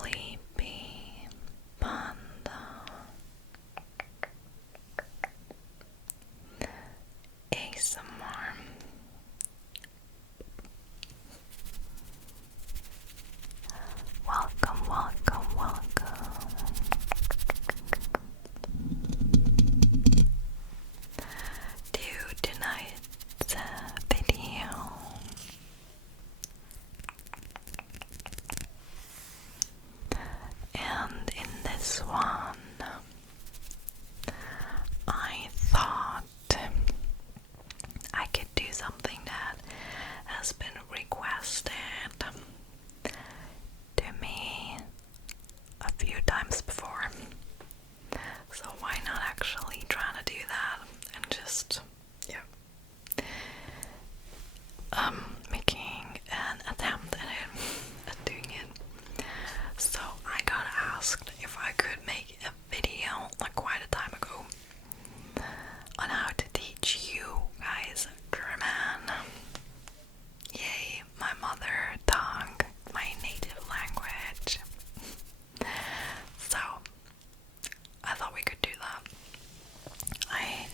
Sleepy Panda ASMR. Welcome, welcome, welcome to tonight's video. And in this one, I thought I could do something that has been requested to me a few times before. So why not actually trying to do that and just, making an attempt at doing it. So I got asked if I could make a video like quite a time ago on how to teach you guys German. Yay, my mother tongue, my native language. So I thought we could do that. I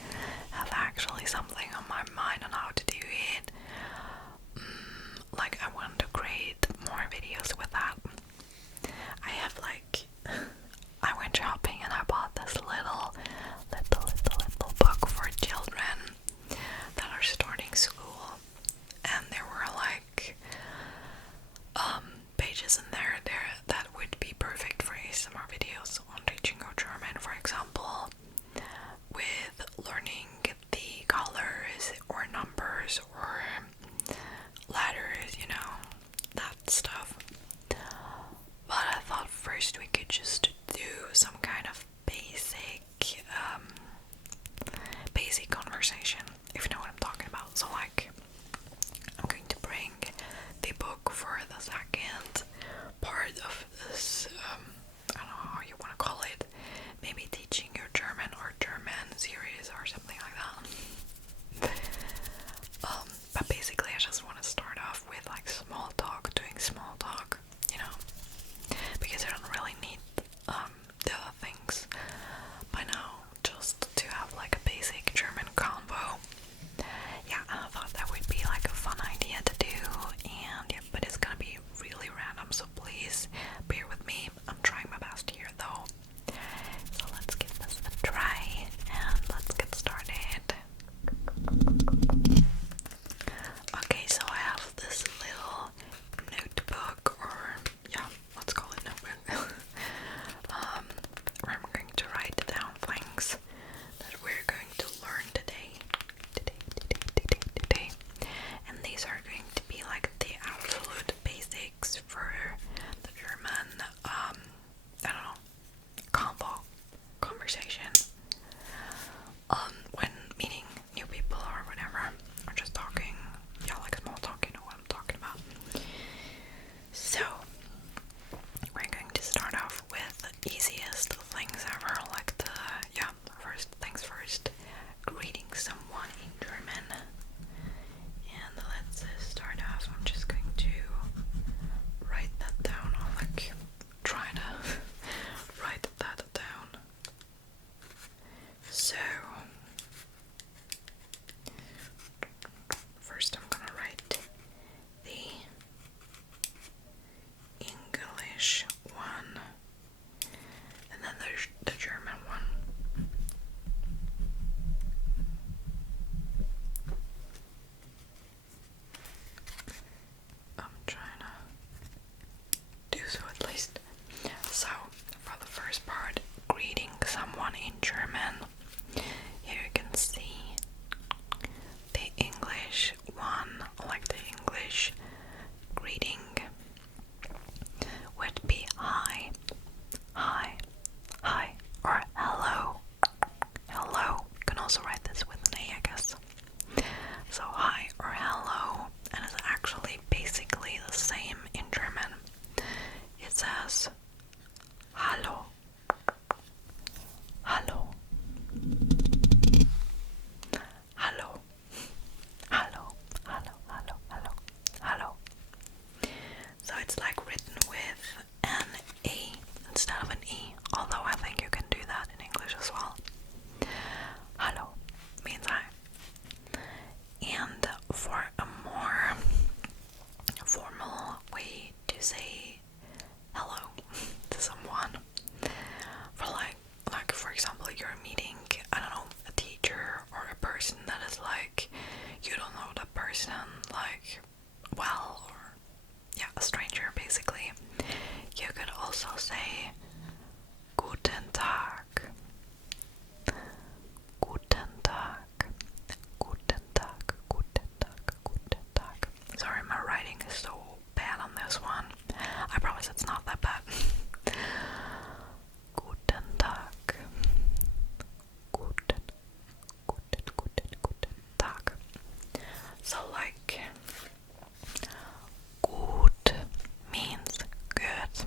have actually something on my mind on how to do it. Like I want to create more videos with that. I have I went shopping and I bought this little book for children that are starting school, and there were pages in there that would be perfect for ASMR videos on teaching you German, for example, with learning the colors or numbers or letters, that stuff. But I thought first we could just do some kind of basic conversation, if you know what I'm talking about. So I'm going to bring the book for the second part of this, I don't know how you want to call it, maybe teaching your German or German series or something like that. But basically I just want to start off with small talk, doing small talk, because I don't really need Guten Tag. Guten Tag. Guten Tag. Guten Tag. Guten Tag. Sorry, my writing is so bad on this one. I promise it's not that bad. Guten Tag. Guten Tag. So like gut means good.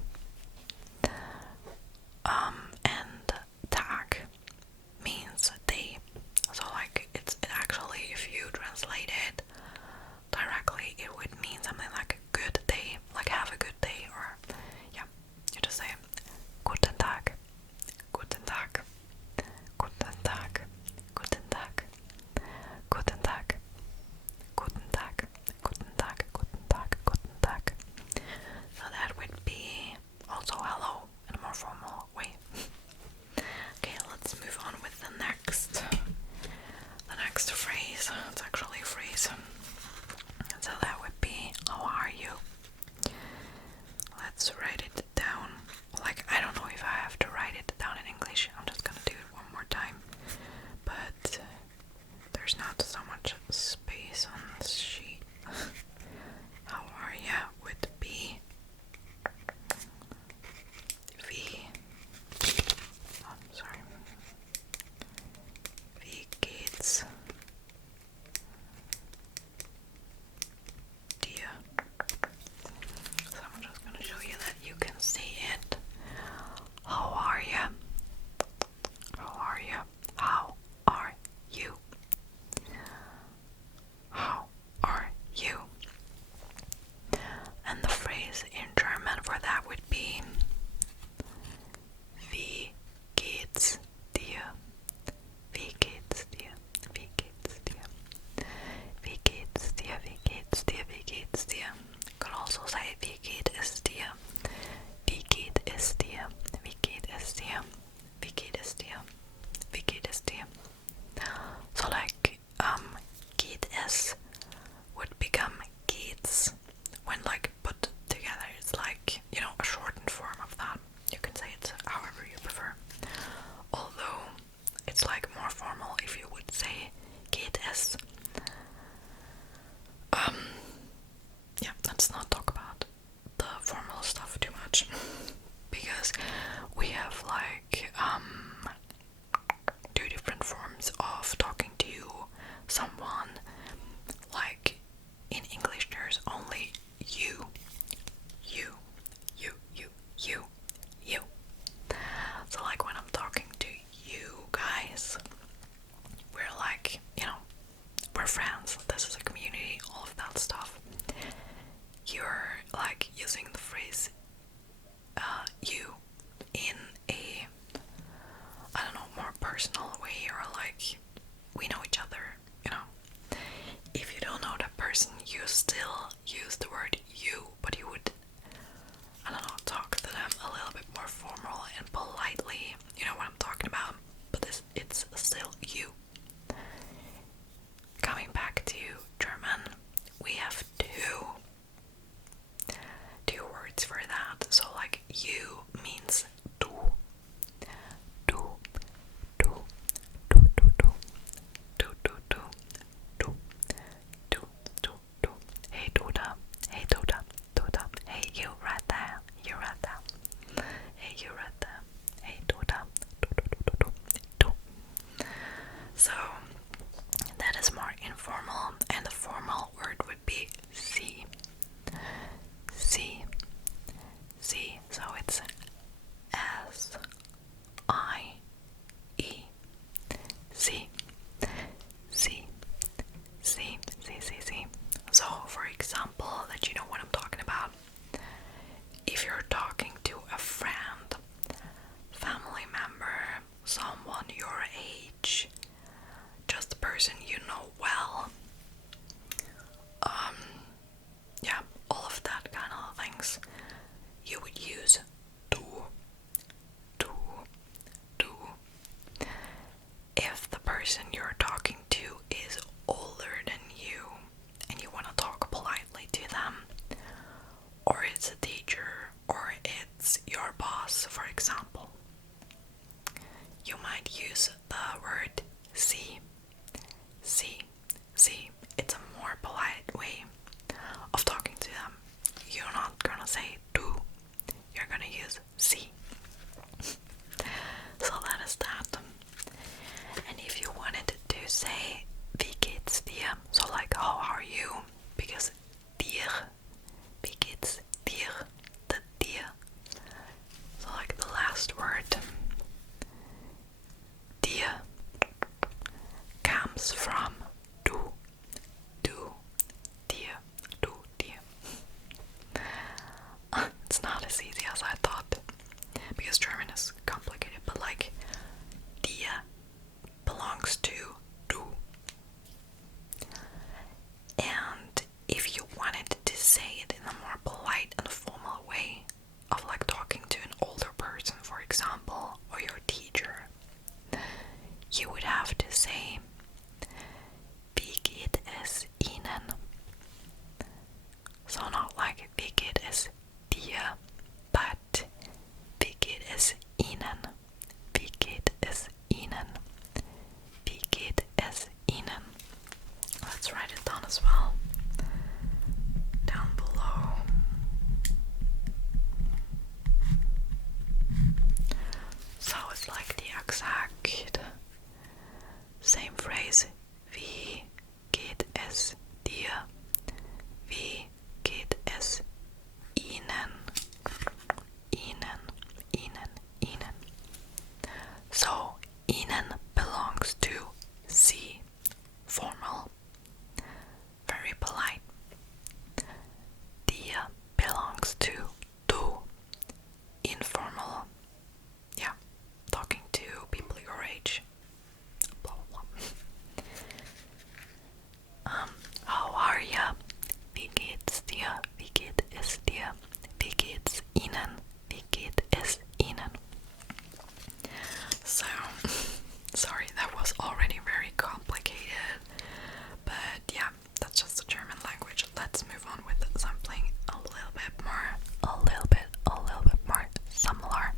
And Tag means day. So like it actually, if you translate it directly, it would mean something like a good day, like have a good day, or yeah, you just say Guten Tag, Guten Tag, Guten Tag, Guten Tag, Guten Tag, Guten Tag, Guten Tag, Guten Tag, Guten Tag. So that would be also hello in a more formal way. Okay, let's move on with the next phrase. It's actually a phrase. So that would be, how are you? Let's write it down. Like, I don't know if I have to write it down in English. I'm just gonna do it one more time. But there's not so much space on this sheet. How are ya would be wie, oh, sorry. Wie geht's dir? So I'm just gonna show you that you can see it. How are ya? How are ya? How are you? How are you? And the phrase in German for that would be Wie geht's dir? Wie geht's dir? Wie geht's dir? Wie geht's dir? Wie geht's dir? Wie geht's dir? You could also say Wie geht es dir? Wie geht es dir? Wie geht es dir? Wie geht es dir? Wie geht es dir? So like geht es would become geht's when like put together. It's like, you know, a shortened form of that. You can say it however you prefer. Although it's like more formal if you would say geht es. Yeah, let's not talk about the formal stuff too much because we have like two different forms of talking to someone. Like in English there's only you, you, you, you, you, you. So like when I'm talking to you guys, we're like, you know, we're friends, this is a community, all of that stuff. You're like using the phrase you in a comes from du, dir, du, dir. It's not as easy as I thought, because German is complicated, but like, dir belongs to du. And if you wanted to say it in a more polite and formal way, of like talking to an older person, for example, or your teacher, you would have to say, wie geht es Ihnen? So not like, wie geht es dir, but wie geht es Ihnen? Wie geht es Ihnen? Wie geht es Ihnen? Let's write it down as well. Down below. So it's like the exact same phrase. Wie geht es dir? Wie geht es Ihnen? Ihnen, Ihnen, Ihnen. So Ihnen belongs to Sie, formal, very polite. Dir belongs to du, informal. Yeah, talking to people your age. Blah blah blah. How are ya? Wie geht's dir? Wie geht es dir? Wie geht's Ihnen? Wie geht es Ihnen? So, sorry, that was already very complicated, but yeah, that's just the German language. Let's move on with something a little bit more similar.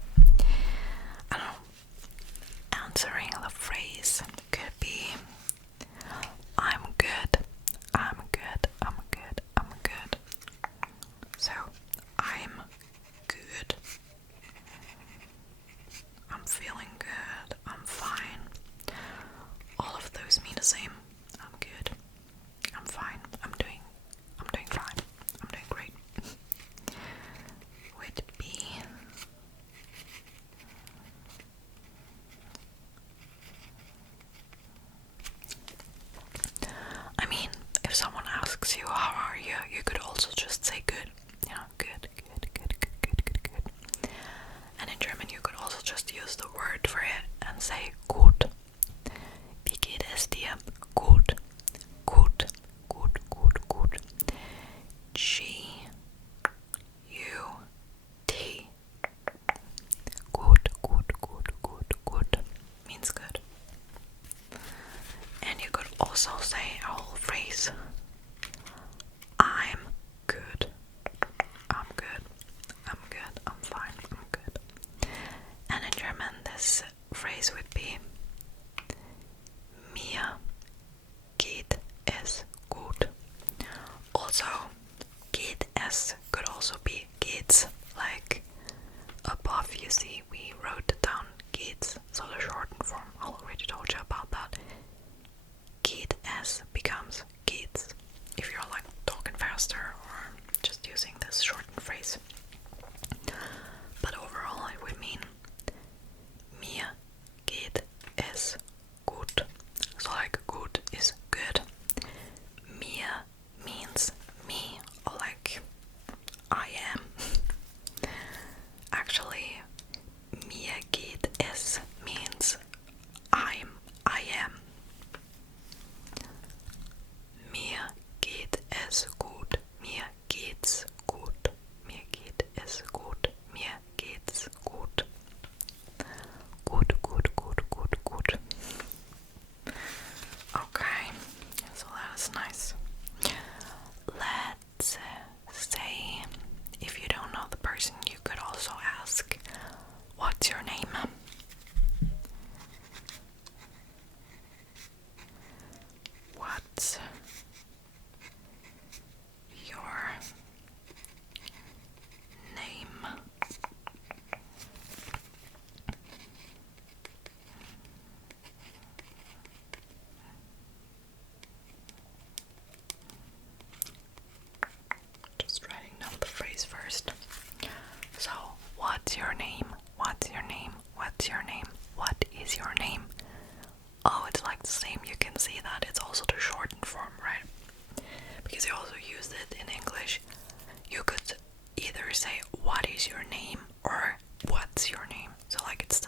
I don't know, answering the phrase could be, I'm good, I'm good, I'm good, I'm good. So, I'm good. I'm feeling good. I'm fine. All of those mean the same. I'm good. I'm fine. I'm doing fine. I'm doing great. Would be, I mean, if someone asks you how are you, you could also just say good. You know, good. And in German you could also just use the word for it and say gut. Wie geht es dir? Gut. Gut. Gut, gut, gut. G U T. Good, good, good, good, good. Means good. And you could also say a whole phrase. I'm good. I'm good. I'm good. I'm fine. I'm good. And in German this phrase would be mir geht es gut. Also, geht es could also be geht's, like above you see we wrote down geht's, so the shortened form, I already told you about that. Geht es becomes geht's if you're like talking faster or just using this shortened phrase. But overall it would mean mir geht es gut. So like gut is good. Mir means me, or like I am. Actually, mir geht es means I am. Mir geht es gut. Mir geht's gut. Mir geht es gut. Mir geht's gut. Gut, gut, gut, gut, gut. Okay, so that is nice. Let's say, if you don't know the person, you could also ask, what's your name?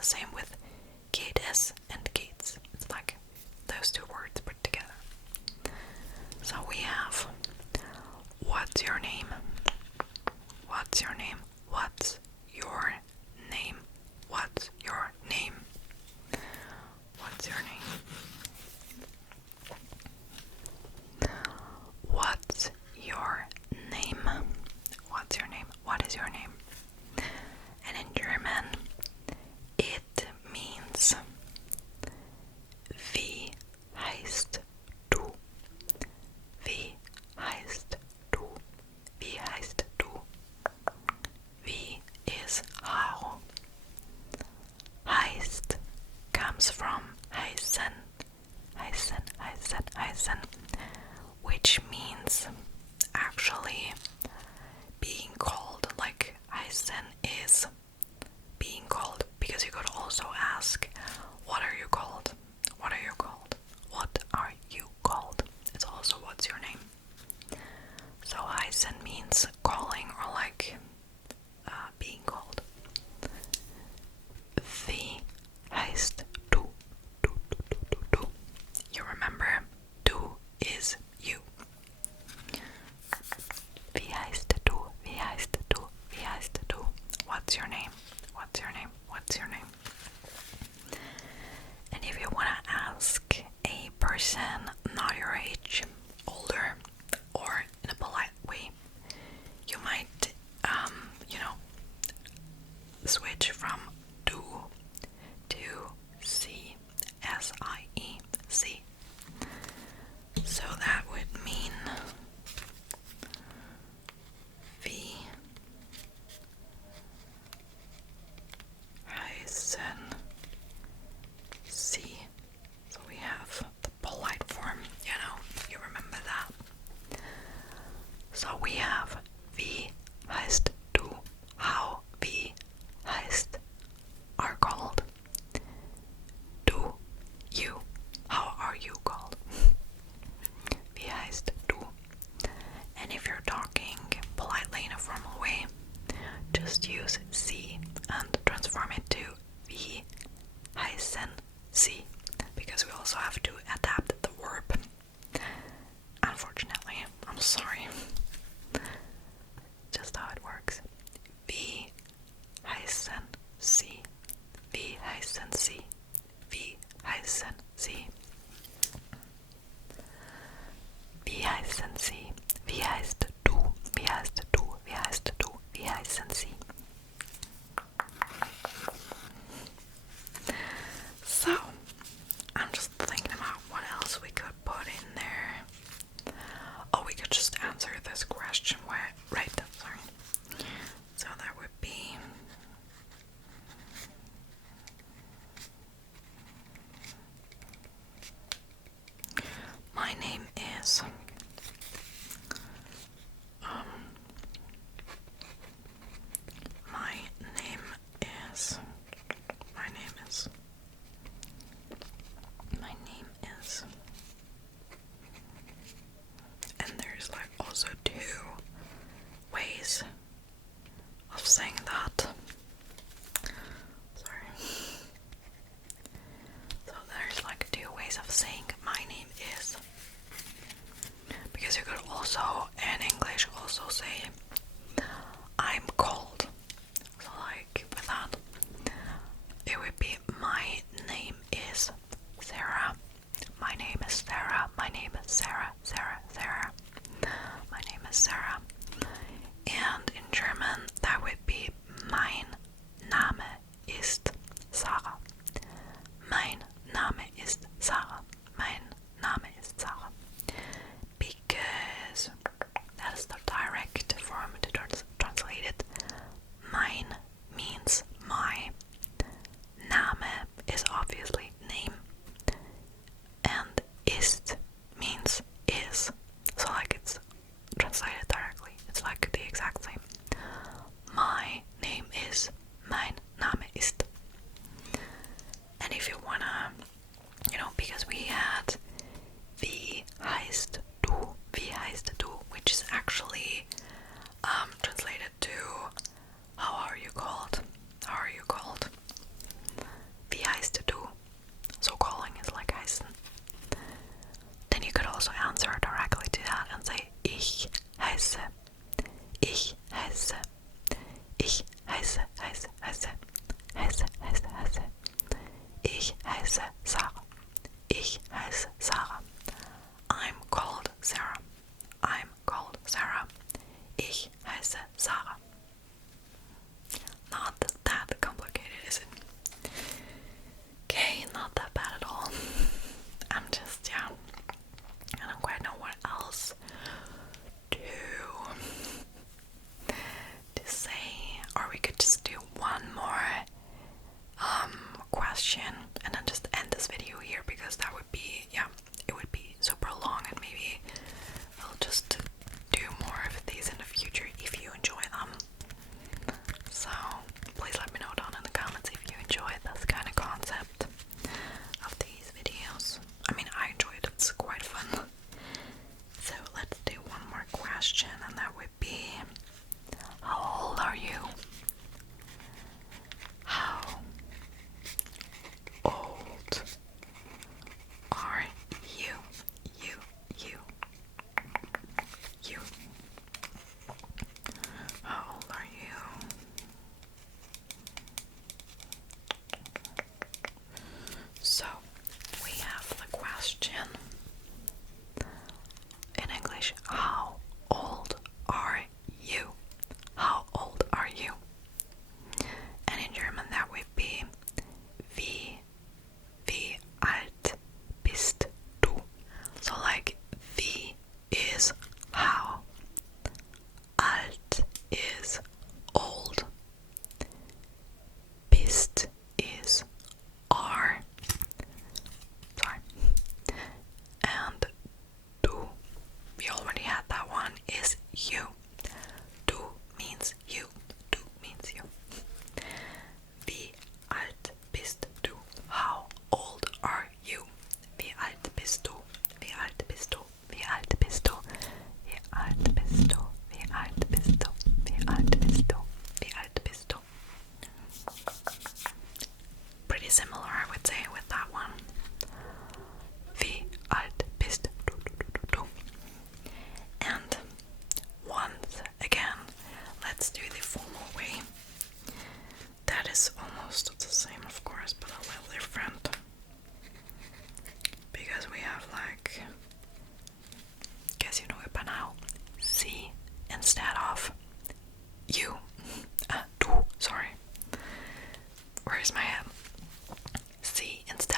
the same with gates and gates. It's like those two words put together. So we have, what's your name? What's your name? What's your name? What's your name? What's your name? What's your name? What's your name? What is your name? And in German, it means Wie heißt du? Wie heißt du? Wie heißt du? Wie is how. Heißt comes from heißen, heißen, which means actually being called. Like heißen is being called, because you could also ask, what are you called? What are you called? What are you called? It's also, what's your name? So heißen means calling, or like being called. Wie heißt du? Du. You remember, du is you. Wie heißt du? Wie heißt du? Wie heißt du? What's your name? What's your name? What's your name? And if you want to ask a person not your age, older, or in a polite way, you might, switch from do to see, S-I-E, see. So that would mean Wie heißen Sie. So we have the polite form, you remember that. So we have Wie heißt du? How, wie heißt are called. Du, you. How are you called? Wie heißt du? And if you're talking politely in a formal way, just use sie and transform it to wie heißen sie, because we also have to adapt the verb. Unfortunately, I'm sorry. Just how it works. Wie heißen sie? Wie heißen sie? Wie heißen sie? Wie heißen sie? Wie heißt du? Wie heißt du? Wie heißt du? Wie heißen sie? So, I'm just thinking about what else we could put in there. Oh, we could just answer this question right, sorry. So that would be, my name is, my name is, and there's like also two ways of saying that. Sorry. So there's like two ways of saying my name is. Because you could also, in English, also say I'm cold. So like with that, it would be my name is Sarah. My name is Sarah. My name is Sarah. My name is Sarah. And in German, that would be mein Name ist Sarah. Mein Name ist Sarah. Mein Name ist Sarah. Because that is the direct form to translate it. Mein means my. Name is obviously name. And ist means is. So like it's translated directly. It's like the exact same. My name is, mein Name ist. question and then just end this video here, because that would be, yeah, it would be super long, and maybe I'll just do more of these in the future if you enjoy them. So please let me know down in the comments if you enjoy this kind of concept of these videos. I mean, I enjoy it, it's quite fun. So let's do one more question, and that would be, how old are you? How old are you? You. How old are you? So, we have the question in English, how old are you? How old are you? And in German that would be, wie alt bist du? So like, wie is how, alt is old, bist is are, sorry, and du, we already had that one, is you. Du means you. Du means you. Wie alt bist du? How old are you? Wie alt bist du? Wie alt bist du? Wie alt bist du? Wie alt bist du? Wie alt bist du? Wie alt bist du? Wie alt bist du? Pretty similar, I would say, with that one. Wie alt bist du? And once again, let's do the formal way. That is almost the same, of course, but a little different. Because we have, like, guess you know it by now, C instead of you. Du, sorry. Where is my head? C instead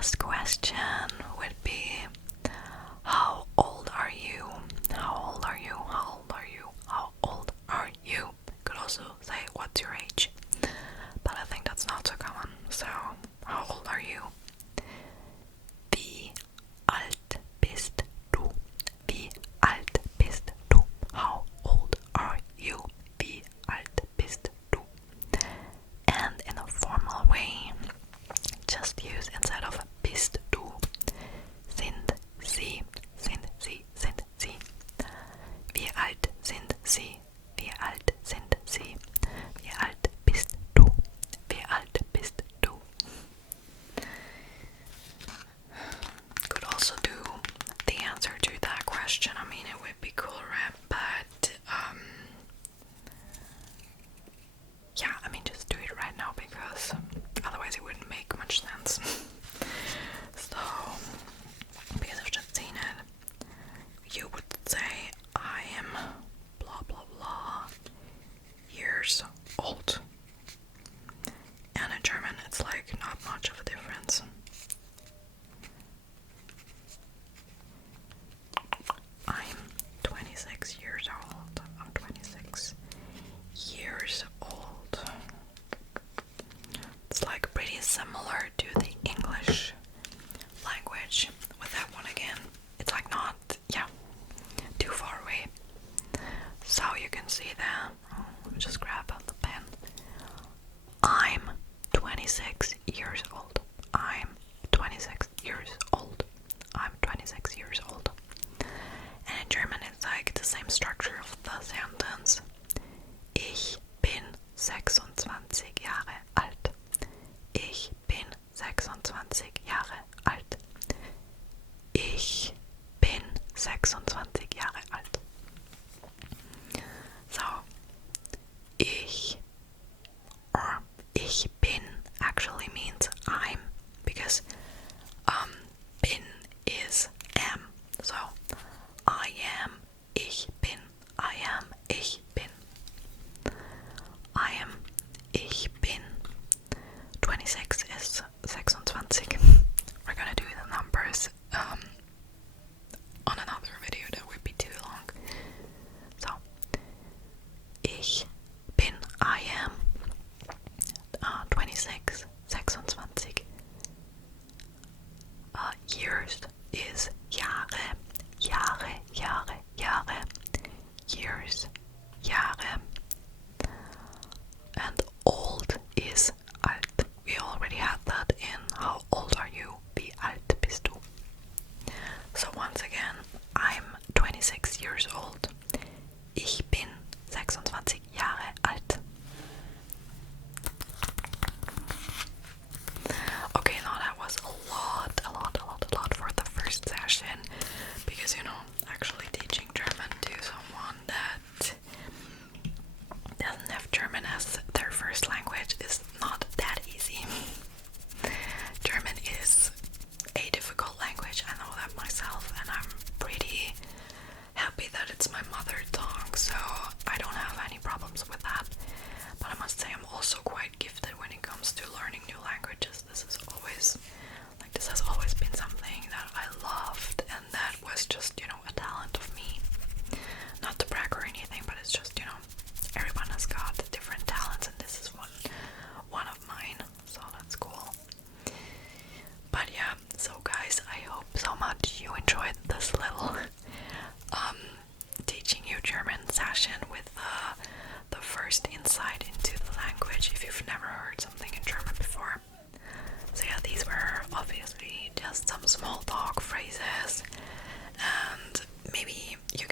last question would be, how old are you? How old are you? How old are you? How old are you? Could also say, what's your age? But I think that's not so common. So, how old are you? Wie alt bist du? Wie alt bist du? How old are you? Wie alt bist du? And in a formal way, just use instead of bist du, sind sie, sind sie, sind sie. Wie alt sind sie? Wie alt sind sie? Wie alt bist du? Wie alt bist du? Could also do the answer to that question. I mean, it would be cool, right? But yeah, I mean, just do it right now because otherwise it wouldn't make much sense. So, because I've just seen it, you would say, I am blah blah blah years old. And in German, it's like not much of a difference. I'm 26 years old. I'm 26 years old. It's like pretty similar to the English language with that one again. It's like not, yeah, too far away. So you can see that. Let me just grab the pen. I'm 26 years old. I'm 26 years old. I'm 26 years old. And in German it's like the same structure of the sentence. Ich bin 26 Jahre alt. Ich bin 26 Jahre alt. Ich bin 26 Jahre alt. So, ich or ich bin actually means I'm, because bin is am. So I am, ich bin, I am, ich bin. I am, ich bin. 26 is 26. We're gonna do the numbers on another video, that would be too long. So, ich bin, I am 26, 26. Years is Jahre, Jahre, Jahre, Jahre. Years, Jahre. And old is alt. We already had that in how old are you? Wie alt bist du? So once again, I'm 26 years old. Ich bin 26 Jahre alt. Okay, now that was a lot for the first session, because actually teaching German to someone that doesn't have German as their first language is not that easy. German is a difficult language, I know that myself, and I'm pretty happy that it's my mother tongue, so I don't have any problems with that. But I must say I'm also quite gifted when it comes to learning new languages. This has always been something that I loved, and that was just, a talent of me. Not to brag or anything, but it's just, everyone has got different talents, and this is one of mine, so that's cool. But yeah, so guys, I hope so much you enjoyed this little teaching you German session with the first insight into the language if you've never heard something in German before. So yeah, these were obviously just some small talk phrases, and maybe you